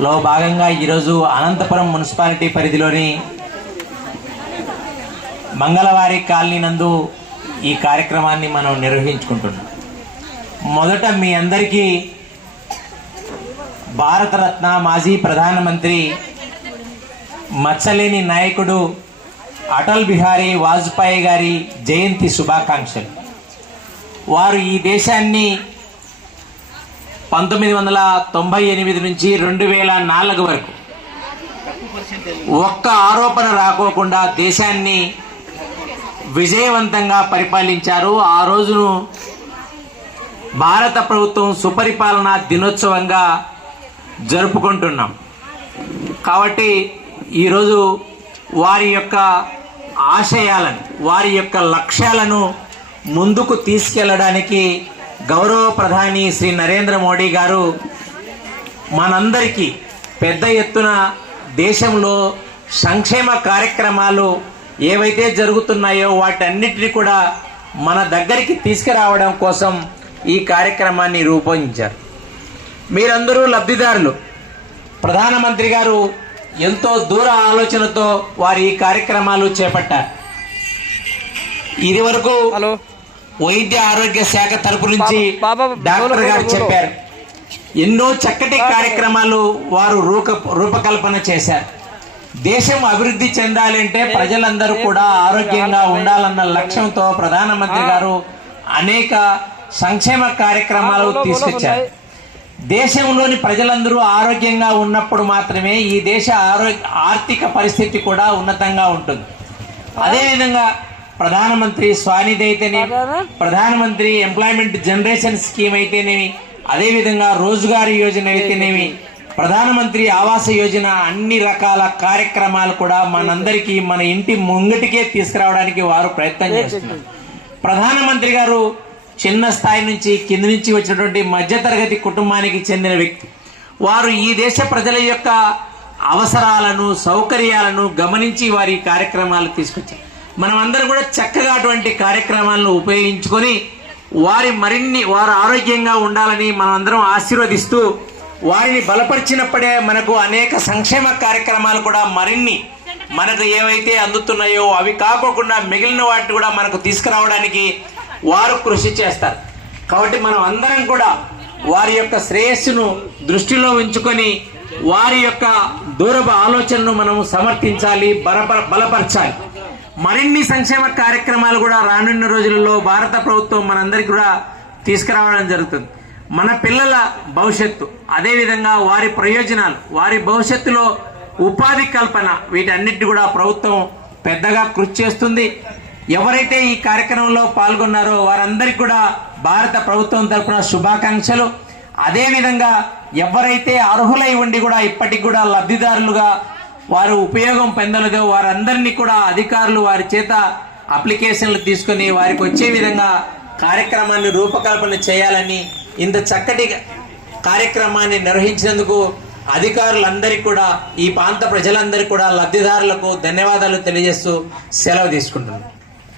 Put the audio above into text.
లో భాగంగా ఈరోజు అనంతపురం మున్సిపాలిటీ పరిధిలోని మంగళవారి కాలనీ నందు ఈ కార్యక్రమాన్ని మనం నిర్వహించుకుంటున్నాం. మొదట మీ అందరికీ భారతరత్న మాజీ ప్రధానమంత్రి మచ్చలేని నాయకుడు అటల్ బిహారీ వాజ్పేయి గారి జయంతి శుభాకాంక్షలు. వారు ఈ దేశాన్ని పంతొమ్మిది వందల తొంభై ఎనిమిది నుంచి రెండు వేల నాలుగు వరకు. ఒక్క ఆరోపణ రాకోకుండా దేశాన్ని విజయవంతంగా పరిపాలించారు. ఆ రోజును భారత ప్రభుత్వం సుపరిపాలన దినోత్సవంగా జరుపుకుంటున్నాం. కాబట్టి ఈరోజు వారి యొక్క ఆశయాలను వారి యొక్క లక్ష్యాలను ముందుకు తీసుకెళ్ళడానికి గౌరవ ప్రధాని శ్రీ నరేంద్ర మోడీ గారు మనందరికీ పెద్ద ఎత్తున దేశంలో సంక్షేమ కార్యక్రమాలు ఏవైతే జరుగుతున్నాయో వాటన్నిటిని కూడా మన దగ్గరికి తీసుకురావడం కోసం ఈ కార్యక్రమాన్ని రూపొందించారు. మీరందరూ లబ్ధిదారులు. ప్రధానమంత్రి గారు ఎంతో దూర ఆలోచనతో వారి ఈ కార్యక్రమాలు చేపట్టారు. ఇది వరకు హలో. వైద్య ఆరోగ్య శాఖ తరపు నుంచి డాక్టర్ గారు చెప్పారు. ఎన్నో చక్కటి కార్యక్రమాలు వారు రూప రూపకల్పన చేశారు. దేశం అభివృద్ధి చెందాలంటే ప్రజలందరూ కూడా ఆరోగ్యంగా ఉండాలన్న లక్ష్యంతో ప్రధానమంత్రి గారు అనేక సంక్షేమ కార్యక్రమాలు తీసుకొచ్చారు. దేశంలోని ప్రజలందరూ ఆరోగ్యంగా ఉన్నప్పుడు మాత్రమే ఈ దేశ ఆరోగ్య ఆర్థిక పరిస్థితి కూడా ఉన్నతంగా ఉంటుంది. అదేవిధంగా ప్రధానమంత్రి స్వానిధి అయితేనేమి ప్రధానమంత్రి ఎంప్లాయ్మెంట్ జనరేషన్ స్కీమ్ అయితేనేమి అదేవిధంగా రోజుగారీ యోజన అయితేనేమి ప్రధానమంత్రి ఆవాస యోజన అన్ని రకాల కార్యక్రమాలు కూడా మనందరికీ మన ఇంటి ముంగటికే తీసుకురావడానికి వారు ప్రయత్నం చేస్తున్నారు. ప్రధానమంత్రి గారు చిన్న స్థాయి నుంచి కింది నుంచి వచ్చినటువంటి మధ్యతరగతి కుటుంబానికి చెందిన వ్యక్తి. వారు ఈ దేశ ప్రజల యొక్క అవసరాలను సౌకర్యాలను గమనించి వారి కార్యక్రమాలు తీసుకొచ్చారు. మనం కూడా చక్కగా అటువంటి కార్యక్రమాలను ఉపయోగించుకొని వారి మరిన్ని వారు ఆరోగ్యంగా ఉండాలని మనమందరం ఆశీర్వదిస్తూ వారిని బలపరిచినప్పుడే మనకు అనేక సంక్షేమ కార్యక్రమాలు కూడా మరిన్ని మనకు ఏవైతే అందుతున్నాయో అవి కాకోకుండా మిగిలిన వాటిని కూడా మనకు తీసుకురావడానికి వారు కృషి చేస్తారు. కాబట్టి మనం అందరం కూడా వారి యొక్క శ్రేయస్సును దృష్టిలో ఉంచుకొని వారి యొక్క దూరపు ఆలోచనను మనం సమర్థించాలి బలపర బలపరచాలి. మరిన్ని సంక్షేమ కార్యక్రమాలు కూడా రానున్న రోజులలో భారత ప్రభుత్వం మనందరికీ కూడా తీసుకురావడం జరుగుతుంది. మన పిల్లల భవిష్యత్తు అదేవిధంగా వారి ప్రయోజనాలు వారి భవిష్యత్తులో ఉపాధి కల్పన వీటన్నిటి కూడా ప్రభుత్వం పెద్దగా కృషి చేస్తుంది. ఎవరైతే ఈ కార్యక్రమంలో పాల్గొన్నారో వారందరికీ కూడా భారత ప్రభుత్వం తరపున శుభాకాంక్షలు. అదేవిధంగా ఎవరైతే అర్హులై ఉండి కూడా ఇప్పటికి కూడా లబ్ధిదారులుగా వారు ఉపయోగం పొందలుగా వారందరినీ కూడా అధికారులు వారి చేత అప్లికేషన్లు తీసుకొని వారికి వచ్చే విధంగా కార్యక్రమాన్ని రూపకల్పన చేయాలని ఇంత చక్కటి కార్యక్రమాన్ని నిర్వహించినందుకు అధికారులందరికీ కూడా ఈ ప్రాంత ప్రజలందరికీ కూడా లబ్ధిదారులకు ధన్యవాదాలు తెలియజేస్తూ సెలవు తీసుకుంటున్నాను